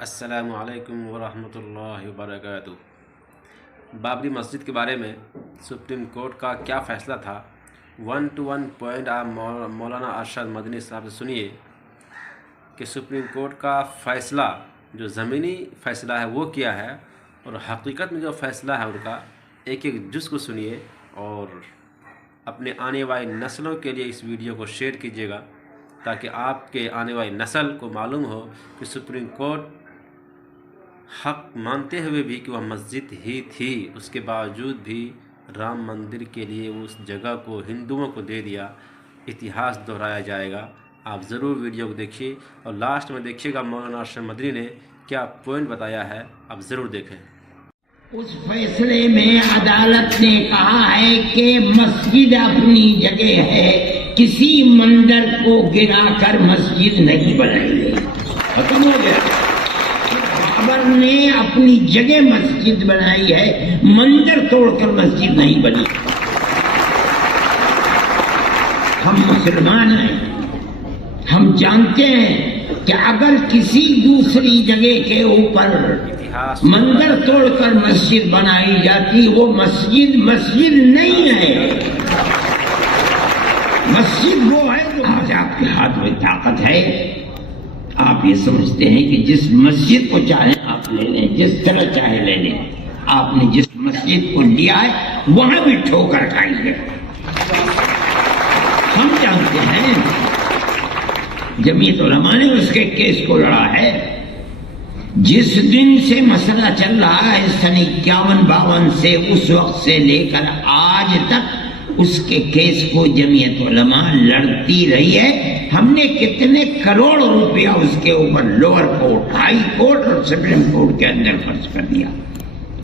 السلام علیکم ورحمۃ اللہ وبرکاتہ۔ بابری مسجد کے بارے میں سپریم کورٹ کا کیا فیصلہ تھا؟ 1 to 1 پوائنٹ آپ مولانا ارشد مدنی صاحب سے سنیے کہ سپریم کورٹ کا فیصلہ جو زمینی فیصلہ ہے وہ کیا ہے، اور حقیقت میں جو فیصلہ ہے ان کا ایک ایک جز کو سنیے، اور اپنے آنے والی نسلوں کے لیے اس ویڈیو کو شیئر کیجیے گا تاکہ آپ کے آنے والی نسل کو معلوم ہو کہ سپریم کورٹ حق مانتے ہوئے بھی کہ وہ مسجد ہی تھی، اس کے باوجود بھی رام مندر کے لیے اس جگہ کو ہندوؤں کو دے دیا۔ اتہاس دہرایا جائے گا، آپ ضرور ویڈیو کو دیکھیے، اور لاسٹ میں دیکھیے گا مولانا ارشد مدنی نے کیا پوائنٹ بتایا ہے، آپ ضرور دیکھیں۔ اس فیصلے میں عدالت نے کہا ہے کہ مسجد اپنی جگہ ہے، کسی مندر کو گرا کر مسجد نہیں بنائی گئی، ختم ہو گیا۔ بابر نے اپنی جگہ مسجد بنائی ہے، مندر توڑ کر مسجد نہیں بنی۔ ہم مسلمان ہیں، ہم جانتے ہیں کہ اگر کسی دوسری جگہ کے اوپر مندر توڑ کر مسجد بنائی جاتی، وہ مسجد نہیں ہے۔ مسجد وہ ہے جو آج آپ کے ہاتھ میں طاقت ہے، آپ یہ سمجھتے ہیں کہ جس مسجد کو چاہیں آپ لے لیں، جس طرح چاہے لے لیں۔ آپ نے جس مسجد کو لیا ہے وہاں بھی ٹھوکر کھائی ہے۔ ہم جانتے ہیں جمعیت علماء نے اس کے کیس کو لڑا ہے۔ جس دن سے مسئلہ چل رہا ہے، سن 51-52 سے، اس وقت سے لے کر آج تک اس کے کیس کو جمعیت علماء لڑتی رہی ہے۔ ہم نے کتنے کروڑ روپیہ اس کے اوپر لوور کورٹ، ہائی کورٹ اور سپریم کورٹ کے اندر خرچ کر دیا۔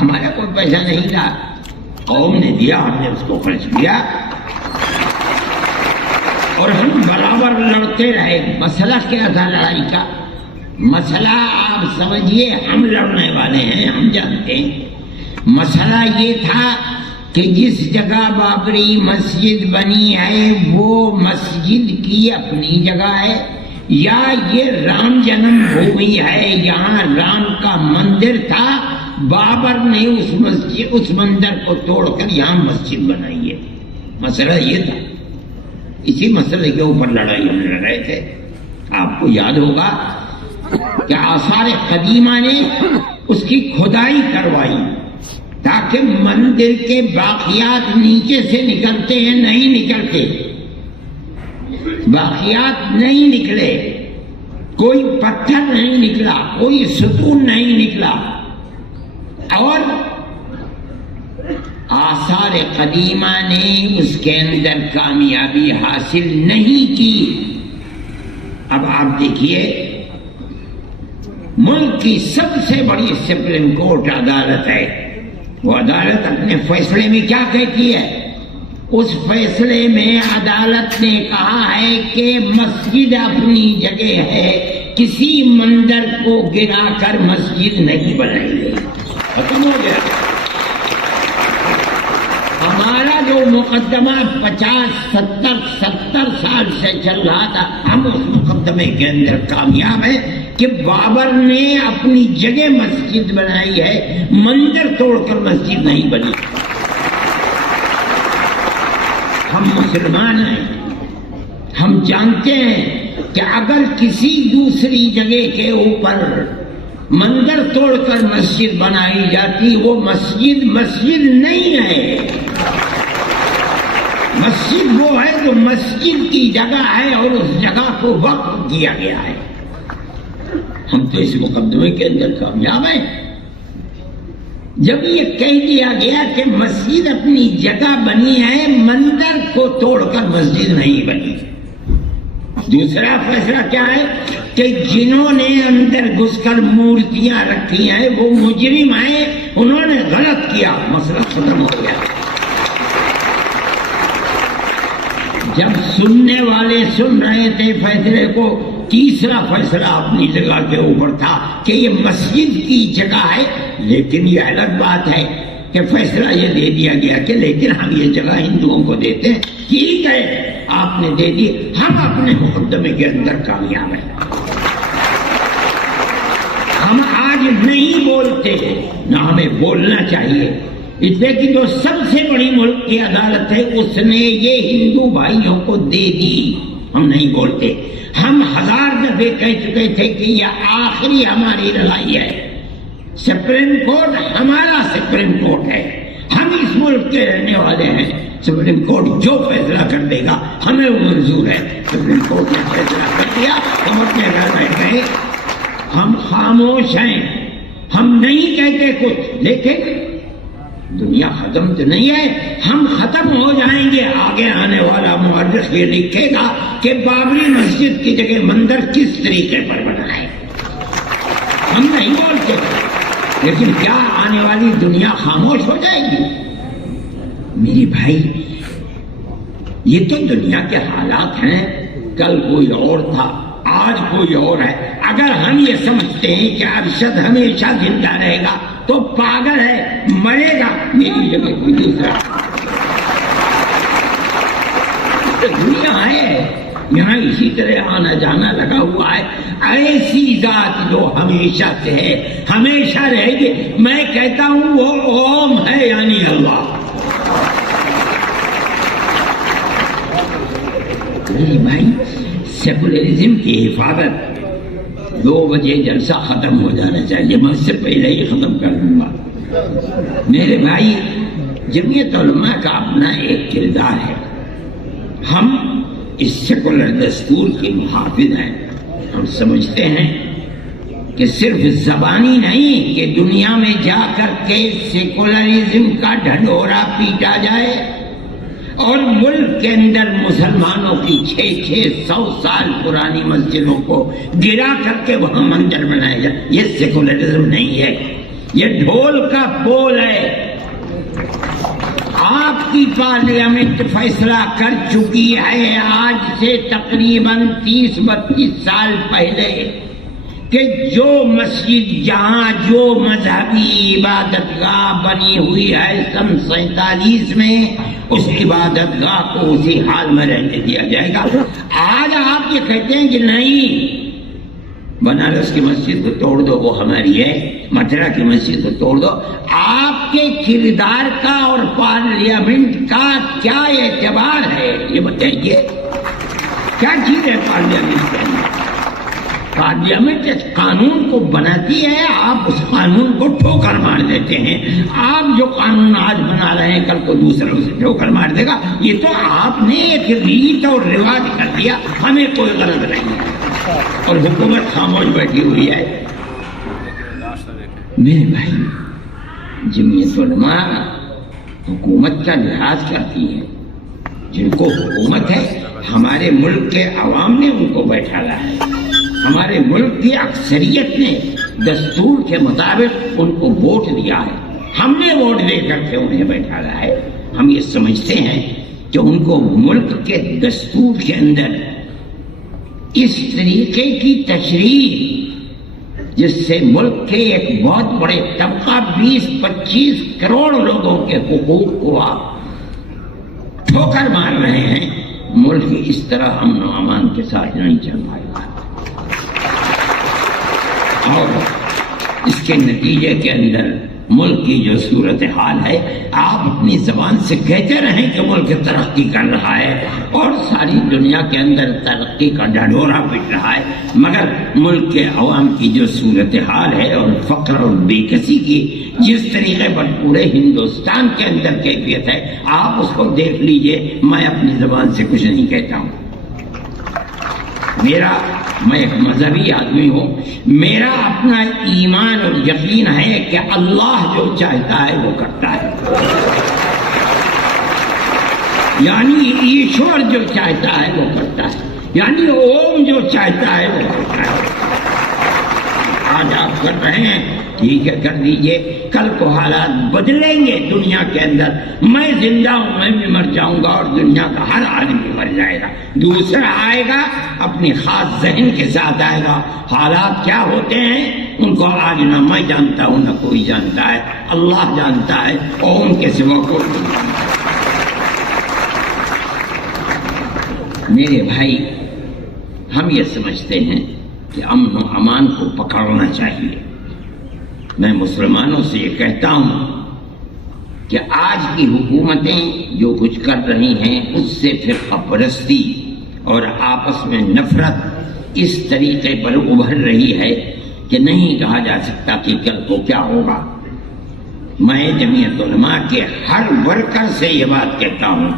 ہمارا کوئی پیسہ نہیں تھا، قوم نے دیا، ہم نے اس کو خرچ کیا، اور ہم برابر لڑتے رہے۔ مسئلہ کیا تھا لڑائی کا؟ مسئلہ آپ سمجھیے، ہم لڑنے والے ہیں، ہم جانتے ہیں۔ مسئلہ یہ تھا کہ جس جگہ بابری مسجد بنی ہے وہ مسجد کی اپنی جگہ ہے، یا یہ رام جنم بھومی ہے، یہاں رام کا مندر تھا، بابر نے اس مندر کو توڑ کر یہاں مسجد بنائی ہے۔ مسئلہ یہ تھا، اسی مسئلے کے اوپر لڑائی ہم لڑ رہے تھے۔ آپ کو یاد ہوگا کہ آثار قدیمہ نے اس کی کھدائی کروائی تاکہ مندر کے باقیات نیچے سے نکلتے ہیں، نہیں نکلتے، باقیات نہیں نکلے، کوئی پتھر نہیں نکلا، کوئی ستون نہیں نکلا، اور آثار قدیمہ نے اس کے اندر کامیابی حاصل نہیں کی۔ اب آپ دیکھیے، ملک کی سب سے بڑی سپریم کورٹ عدالت ہے، وہ عدالت اپنے فیصلے میں کیا کہتی ہے؟ اس فیصلے میں عدالت نے کہا ہے کہ مسجد اپنی جگہ ہے، کسی مندر کو گرا کر مسجد نہیں بنائی گئی، ختم ہو گیا۔ ہمارا جو مقدمہ 50-70 سال سے چل رہا تھا، ہم اس مقدمے کے اندر کامیاب ہیں کہ بابر نے اپنی جگہ مسجد بنائی ہے، مندر توڑ کر مسجد نہیں بنی۔ ہم مسلمان ہیں، ہم جانتے ہیں کہ اگر کسی دوسری جگہ کے اوپر مندر توڑ کر مسجد بنائی جاتی، وہ مسجد نہیں ہے۔ مسجد وہ ہے جو مسجد کی جگہ ہے، اور اس جگہ کو وقف کیا گیا ہے۔ ہم تو اس مقدمے کے اندر کامیاب ہیں۔ جب یہ کہہ دیا گیا کہ مسجد اپنی جگہ بنی ہے، مندر کو توڑ کر مسجد نہیں بنی۔ دوسرا فیصلہ کیا ہے کہ جنہوں نے اندر گھس کر مورتیاں رکھی ہیں وہ مجرم ہیں، انہوں نے غلط کیا، مسئلہ ختم ہو گیا۔ جب سننے والے سن رہے تھے فیصلے کو، تیسرا فیصلہ اپنی جگہ کے اوپر تھا کہ یہ مسجد کی جگہ ہے، لیکن یہ الگ بات ہے کہ فیصلہ یہ دے دیا گیا کہ لیکن ہم یہ جگہ ہندوؤں کو دیتے ہیں۔ ٹھیک ہے، آپ نے دے دی، ہم اپنے مقدمے کے اندر کامیاب ہیں۔ ہم آج نہیں بولتے، نہ ہمیں بولنا چاہیے، اس لیے کہ جو سب سے بڑی ملک کی عدالت ہے اس نے یہ ہندو بھائیوں کو دے دی، ہم نہیں بولتے۔ ہم 1000 دفعے کہہ چکے تھے کہ یہ آخری ہماری لڑائی ہے، سپریم کورٹ ہمارا سپریم کورٹ ہے، ہم اس ملک کے رہنے والے ہیں، سپریم کورٹ جو فیصلہ کر دے گا ہمیں وہ منظور ہے۔ سپریم کورٹ نے فیصلہ کر دیا، ہم اپنے گھر بیٹھ گئے، ہم خاموش ہیں، ہم نہیں کہتے کچھ، لیکن دنیا ختم تو نہیں ہے، ہم ختم ہو جائیں گے۔ آگے آنے والا مورخ یہ لکھے گا کہ بابری مسجد کی جگہ مندر کس طریقے پر بنا ہے، ہم نہیں بولتے، لیکن کیا آنے والی دنیا خاموش ہو جائے گی؟ میرے بھائی، یہ تو دنیا کے حالات ہیں، کل کوئی اور تھا، آج کوئی اور ہے۔ اگر ہم یہ سمجھتے ہیں کہ ارشد ہمیشہ زندہ رہے گا تو پاگل ہے، مرے گا، میری جگہ کوئی دوسرا۔ دنیا ہے، یہاں اسی طرح آنا جانا لگا ہوا ہے، ایسی ذات جو ہمیشہ سے ہے، ہمیشہ رہے گی۔ میں کہتا ہوں وہ اوم ہے، یعنی اللہ۔ میرے بھائی، سیکولرزم کی حفاظت 2 بجے جلسہ ختم ہو جانا چاہیے، میں اس سے پہلے ہی ختم کر دوں گا۔ میرے بھائی، جمعیت علماء کا اپنا ایک کردار ہے، ہم اس سیکولر دستور کے محافظ ہیں۔ ہم سمجھتے ہیں کہ صرف زبانی نہیں کہ دنیا میں جا کر کے سیکولرزم کا ڈھنڈورا پیٹا جائے اور ملک کے اندر مسلمانوں کی 600 سال پرانی مسجدوں کو گرا کر کے وہاں مندر بنائے جائے، یہ سیکولرزم نہیں ہے، یہ ڈھول کا بول ہے۔ آپ کی پارلیمنٹ فیصلہ کر چکی ہے آج سے تقریباً 30-32 سال پہلے کہ جو مسجد جہاں جو مذہبی عبادت گاہ بنی ہوئی ہے سن 47 میں، اس عبادت گاہ کو اسی حال میں رہنے دیا جائے گا۔ آج آپ یہ کہتے ہیں کہ نہیں، بنارس کی مسجد کو توڑ دو، وہ ہماری ہے، متھرا کی مسجد کو توڑ دو۔ آپ کے کردار کا اور پارلیمنٹ کا کیا اعتبار ہے یہ بتائیے، کیا چیز ہے پارلیمنٹ کے اندر؟ پارلیمنٹ اس قانون کو بناتی ہے، آپ اس قانون کو ٹھوکر مار دیتے ہیں۔ آپ جو قانون آج بنا رہے ہیں کل کو دوسرا اسے ٹھوکر مار دے گا۔ یہ تو آپ نے ایک ریت اور رواج کر دیا، ہمیں کوئی غرض نہیں ہے اور حکومت خاموش بیٹھی ہوئی ہے۔ میرے بھائی، جمعیت علماء حکومت کا لحاظ کرتی ہے، جن کو حکومت ہے ہمارے ملک کے عوام نے ان کو بیٹھایا ہے، ہمارے ملک کی اکثریت نے دستور کے مطابق ان کو ووٹ دیا ہے، ہم نے ووٹ دے کر کے انہیں بیٹھایا ہے۔ ہم یہ سمجھتے ہیں کہ ان کو ملک کے دستور کے اندر اس طریقے کی تشریح جس سے ملک کے ایک بہت بڑے طبقہ 20-25 کروڑ لوگوں کے حقوق کو آپ ٹھوکر مار رہے ہیں، ملک اس طرح امن و امان کے ساتھ نہیں چل پائے گا۔ اور اس کے نتیجے کے اندر ملک کی جو صورتحال ہے، آپ اپنی زبان سے کہتے رہیں کہ ملک ترقی کر رہا ہے اور ساری دنیا کے اندر ترقی کا ڈھنڈورا پٹ رہا ہے، مگر ملک کے عوام کی جو صورتحال ہے اور فقر اور بے کسی کی جس طریقے پر پورے ہندوستان کے اندر کیفیت ہے، آپ اس کو دیکھ لیجئے۔ میں اپنی زبان سے کچھ نہیں کہتا ہوں، میں ایک مذہبی آدمی ہوں، میرا اپنا ایمان اور یقین ہے کہ اللہ جو چاہتا ہے وہ کرتا ہے، یعنی ایشور جو چاہتا ہے وہ کرتا ہے، یعنی اوم جو چاہتا ہے وہ کرتا ہے۔ آج آپ کر رہے ہیں، ٹھیک ہے، کر دیجئے، کل کو حالات بدلیں گے دنیا کے اندر، میں زندہ ہوں، میں بھی مر جاؤں گا اور دنیا کا ہر آدمی مر جائے گا، دوسرا آئے گا اپنی خاص ذہن کے ساتھ آئے گا۔ حالات کیا ہوتے ہیں ان کو آج نہ میں جانتا ہوں نہ کوئی جانتا ہے، اللہ جانتا ہے، اوم کے سوا کوئی نہیں جانتا۔ میرے بھائی، ہم یہ سمجھتے ہیں کہ امن و امان کو پکڑنا چاہیے، میں مسلمانوں سے یہ کہتا ہوں کہ آج کی حکومتیں جو کچھ کر رہی ہیں اس سے فرقہ پرستی اور آپس میں نفرت اس طریقے پر ابھر رہی ہے کہ نہیں کہا جا سکتا کہ کل کو کیا ہوگا۔ میں جمعیت علماء کے ہر ورکر سے یہ بات کہتا ہوں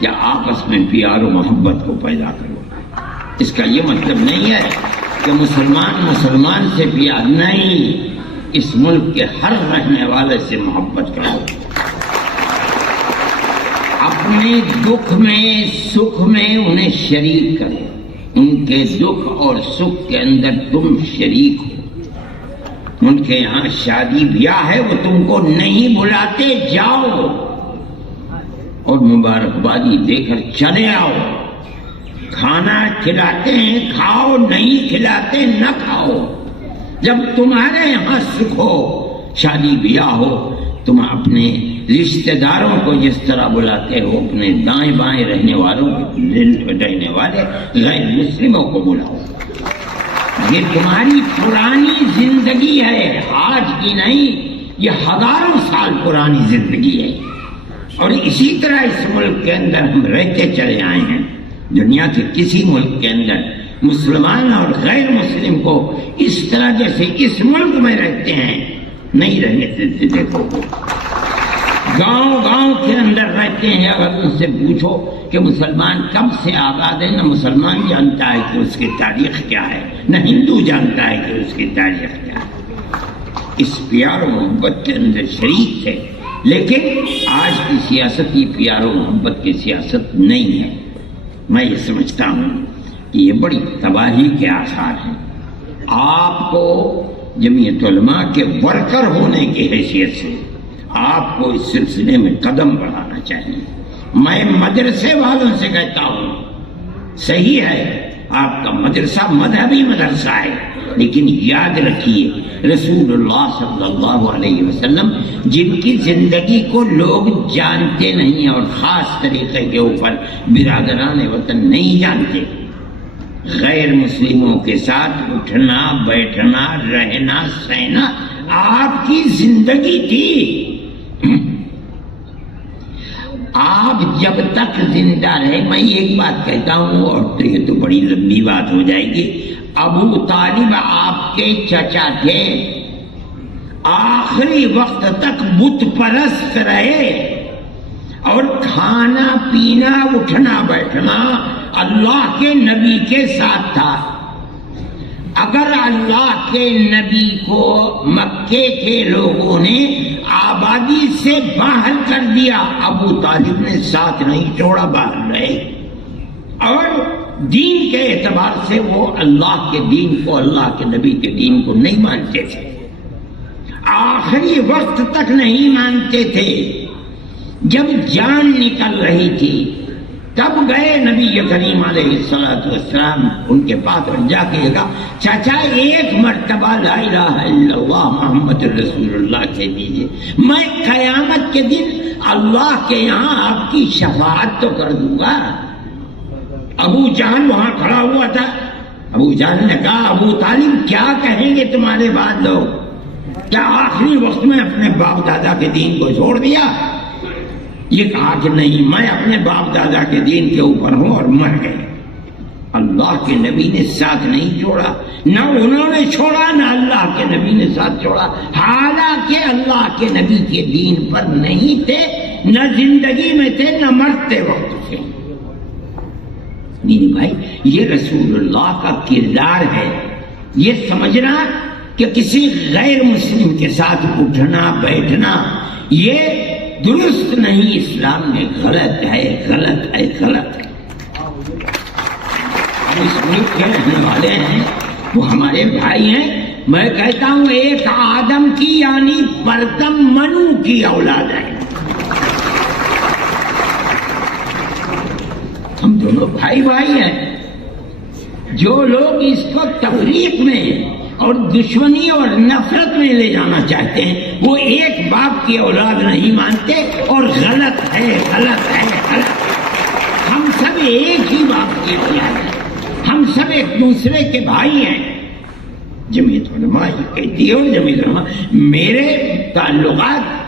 کہ آپس میں پیار و محبت کو پیدا کرو۔ اس کا یہ مطلب نہیں ہے کہ مسلمان سے پیار نہیں، اس ملک کے ہر رہنے والے سے محبت کرو، اپنے دکھ میں سکھ میں انہیں شریک کرو، ان کے دکھ اور سکھ کے اندر تم شریک ہو۔ ان کے یہاں شادی بیاہ ہے، وہ تم کو نہیں بلاتے، جاؤ اور مبارکبادی دے کر چلے آؤ۔ کھانا کھلاتے ہیں کھاؤ، نہیں کھلاتے نہ کھاؤ۔ جب تمہارے یہاں سکھ ہو، شادی بیاہ ہو، تم اپنے رشتہ داروں کو جس طرح بلاتے ہو، اپنے دائیں بائیں رہنے والے غیر مسلموں کو بلاؤ۔ یہ تمہاری پرانی زندگی ہے، آج کی نہیں، یہ ہزاروں سال پرانی زندگی ہے، اور اسی طرح اس ملک کے اندر ہم رہتے چلے آئے ہیں۔ دنیا کے کسی ملک کے اندر مسلمان اور غیر مسلم کو اس طرح جیسے اس ملک میں رہتے ہیں نہیں رہنے دیتے۔ دیکھو گاؤں کے اندر رہتے ہیں، اگر ان سے پوچھو کہ مسلمان کب سے آباد ہے، نہ مسلمان جانتا ہے کہ اس کی تاریخ کیا ہے، نہ ہندو جانتا ہے کہ اس کی تاریخ کیا ہے۔ اس پیار و محبت کے اندر شریک تھے، لیکن آج کی سیاست یہ پیار و محبت کی سیاست نہیں ہے۔ میں یہ سمجھتا ہوں کہ یہ بڑی تباہی کے آثار ہیں۔ آپ کو جمعیت علماء کے ورکر ہونے کی حیثیت سے آپ کو اس سلسلے میں قدم بڑھانا چاہیے۔ میں مدرسے والوں سے کہتا ہوں، صحیح ہے آپ کا مدرسہ مذہبی مدرسہ ہے، لیکن یاد رکھیے رسول اللہ صلی اللہ علیہ وسلم جن کی زندگی کو لوگ جانتے نہیں اور خاص طریقے کے اوپر برادران وطن نہیں جانتے، غیر مسلموں کے ساتھ اٹھنا بیٹھنا رہنا سہنا آپ کی زندگی تھی۔ آپ جب تک زندہ رہے، میں ایک بات کہتا ہوں اور تو یہ تو بڑی لمبی بات ہو جائے گی، ابو طالب آپ کے چچا تھے، آخری وقت تک بت پرست رہے، اور کھانا پینا اٹھنا بیٹھنا اللہ کے نبی کے ساتھ تھا۔ اگر اللہ کے نبی کو مکے کے لوگوں نے آبادی سے باہر کر دیا، ابو طالب نے ساتھ نہیں چھوڑا، باہر رہے، اور دین کے اعتبار سے وہ اللہ کے دین کو، اللہ کے نبی کے دین کو نہیں مانتے تھے، آخری وقت تک نہیں مانتے تھے۔ جب جان نکل رہی تھی تب گئے نبی کریم علیہ السلام ان کے پاس اور جا کے کہا، چاچا ایک مرتبہ لا الہ الا اللہ محمد رسول اللہ کہہ دیجیے، میں قیامت کے دن اللہ کے یہاں آپ کی شفاعت تو کر دوں گا۔ ابو جہل وہاں کھڑا ہوا تھا، ابو جہل نے کہا، ابو طالب کیا کہیں گے تمہارے بعد لوگ، کیا آخری وقت میں اپنے باپ دادا کے دین کو چھوڑ دیا؟ یہ کہا کہ نہیں، میں اپنے باپ دادا کے دین کے اوپر ہوں، اور مر گئے۔ اللہ کے نبی نے ساتھ نہیں چھوڑا، نہ انہوں نے چھوڑا نہ اللہ کے نبی نے ساتھ چھوڑا، حالانکہ اللہ کے نبی کے دین پر نہیں تھے، نہ زندگی میں تھے نہ مرتے وقت تھے۔ نہیں بھائی، یہ رسول اللہ کا کردار ہے۔ یہ سمجھنا کہ کسی غیر مسلم کے ساتھ اٹھنا بیٹھنا یہ درست نہیں، اسلام میں غلط ہے، غلط ہے، غلط ہے۔ ہم اس ملک کے رہنے والے ہیں، وہ ہمارے بھائی ہیں۔ میں کہتا ہوں ایک آدم کی یعنی پرتم منو کی اولاد ہے، ہم دونوں بھائی بھائی ہیں۔ جو لوگ اس کو تفریق میں اور دشمنی اور نفرت میں لے جانا چاہتے ہیں، وہ ایک باپ کی اولاد نہیں مانتے، اور غلط ہے، غلط ہے، غلط ہے۔ ہم سب ایک ہی باپ کی اولاد ہیں، ہم سب ایک دوسرے کے بھائی ہیں۔ جمعیت علماء یہ کہتی ہے، اور جمعیت علماء میرے تعلقات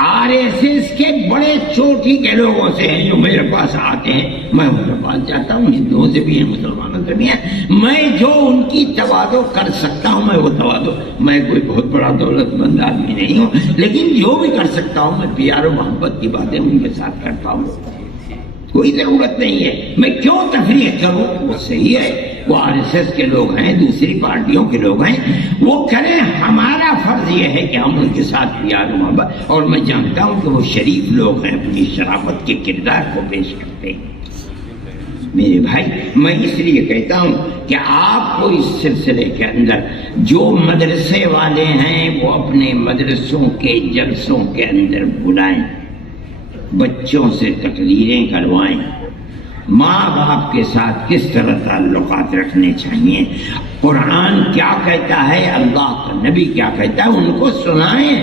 آر ایس ایس کے بڑے چوٹی کے لوگوں سے ہیں جو میرے پاس آتے ہیں، میں ان کے پاس جاتا ہوں، ہندوؤں سے بھی ہیں، مسلمانوں سے بھی ہیں، میں جو ان کی تواضع کر سکتا ہوں میں وہ تواضع، میں کوئی بہت بڑا دولت مند آدمی نہیں ہوں، لیکن جو بھی کر سکتا ہوں میں پیار و محبت کی باتیں ان کے ساتھ کرتا ہوں، کوئی ضرورت نہیں ہے میں کیوں تفریح کروں، وہ صحیح ہے، وہ آر ایس ایس کے لوگ ہیں، دوسری پارٹیوں کے لوگ ہیں، وہ کریں، ہمارا فرض یہ ہے کہ ہم ان کے ساتھ پیار و محبت، اور میں جانتا ہوں کہ وہ شریف لوگ ہیں، اپنی شرافت کے کردار کو پیش کرتے ہیں۔ میرے بھائی میں اس لیے کہتا ہوں کہ آپ کو اس سلسلے کے اندر جو مدرسے والے ہیں وہ اپنے مدرسوں کے جلسوں کے اندر بلائیں، بچوں سے تقریریں کروائیں، ماں باپ کے ساتھ کس طرح تعلقات رکھنے چاہیے، قرآن کیا کہتا ہے، اللہ کا نبی کیا کہتا ہے، ان کو سنائیں،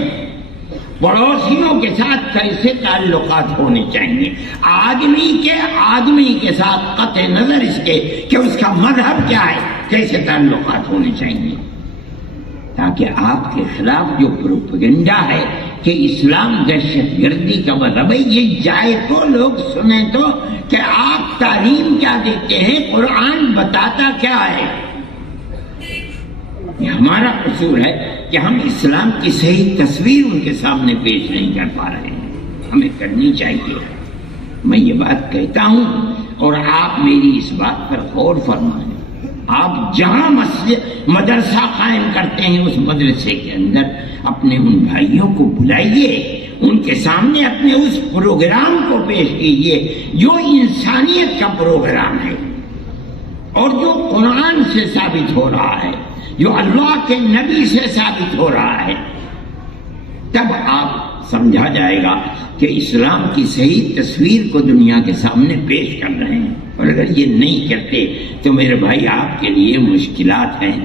پڑوسیوں کے ساتھ کیسے تعلقات ہونے چاہیے، آدمی کے ساتھ قطع نظر اس کے کہ اس کا مذہب کیا ہے کیسے تعلقات ہونے چاہیے، تاکہ آپ کے خلاف جو پروپیگنڈا ہے کہ اسلام دہشت گردی کا مذہب ہے یہ جائے تو لوگ سنیں تو کہ آپ تعلیم کیا دیتے ہیں، قرآن بتاتا کیا ہے۔ یہ ہمارا قصور ہے کہ ہم اسلام کی صحیح تصویر ان کے سامنے پیش نہیں کر پا رہے ہیں، ہمیں کرنی چاہیے۔ میں یہ بات کہتا ہوں اور آپ میری اس بات پر غور فرمائیں، آپ جہاں مدرسہ قائم کرتے ہیں اس مدرسے کے اندر اپنے ان بھائیوں کو بلائیے، ان کے سامنے اپنے اس پروگرام کو پیش کیجیے جو انسانیت کا پروگرام ہے اور جو قرآن سے ثابت ہو رہا ہے، جو اللہ کے نبی سے ثابت ہو رہا ہے، تب آپ سمجھا جائے گا کہ اسلام کی صحیح تصویر کو دنیا کے سامنے پیش کر رہے ہیں، اور اگر یہ نہیں کرتے تو میرے بھائی آپ کے لیے مشکلات ہیں۔